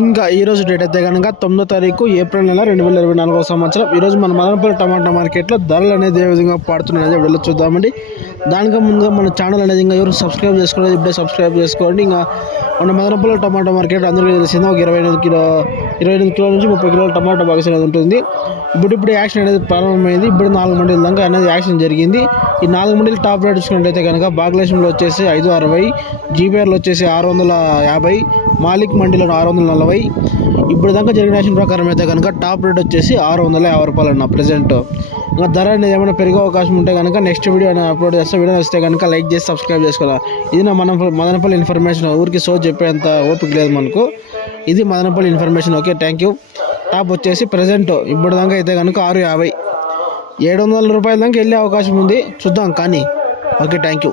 ఇంకా ఈరోజు డేట్ అయితే కనుక 9వ తారీఖు ఏప్రిల్ నెల 2024 సంవత్సరం. ఈరోజు మన మదనపల్లి టమాటా మార్కెట్లో ధరలు అనేది ఏ విధంగా పడుతున్నాయి వీడియోలో చూద్దామండి. దానికి ముందుగా మన ఛానల్ అనేది ఇంకా ఎవరు సబ్స్క్రైబ్ చేసుకోలేదు, ఇప్పుడే సబ్స్క్రైబ్ చేసుకోండి. ఇంకా మన మదనపల్లి టమాటా మార్కెట్ అందరికీ తెలిసింది, ఒక 28 కిలోల నుంచి 30 కిలోల టమాటా బాక్స్ అనేది ఉంటుంది. ఇప్పుడు యాక్షన్ అనేది ప్రారంభమైంది. ఇప్పుడు 4 మండీల దాకా అనేది యాక్షన్ జరిగింది. ఈ 4 మండీలు టాప్ రేట్ చూసుకున్నట్టయితే కనుక భాగ్యలక్ష్మిలో వచ్చేసి 560, జీపీఆర్లో వచ్చేసి 650, మాలిక్ మండీలో 640. ఇప్పుడు దాకా జరిగిన యాక్షన్ ప్రకారం అయితే కనుక టాప్ రేట్ వచ్చేసి 650 రూపాయలు అన్న ప్రజెంట్. ఇంకా ధర అనేది ఏమైనా పెరిగే అవకాశం ఉంటే కనుక నెక్స్ట్ వీడియో అనేది అప్లోడ్ చేస్తే, వీడియో వస్తే కనుక లైక్ చేసి సబ్స్క్రైబ్ చేసుకోవాలి. ఇది నా మదనపల్లి ఇన్ఫర్మేషన్. ఊరికి సో చెప్పేంత ఓపిక లేదు మనకు. ఇది Madanapalle information. Okay, thank you. Top వచ్చేసి ప్రజెంట్ ఇప్పుడు దాకా అయితే కనుక 650, 700 రూపాయల దాకా వెళ్ళే అవకాశం ఉంది, చూద్దాం కానీ. Okay, thank you.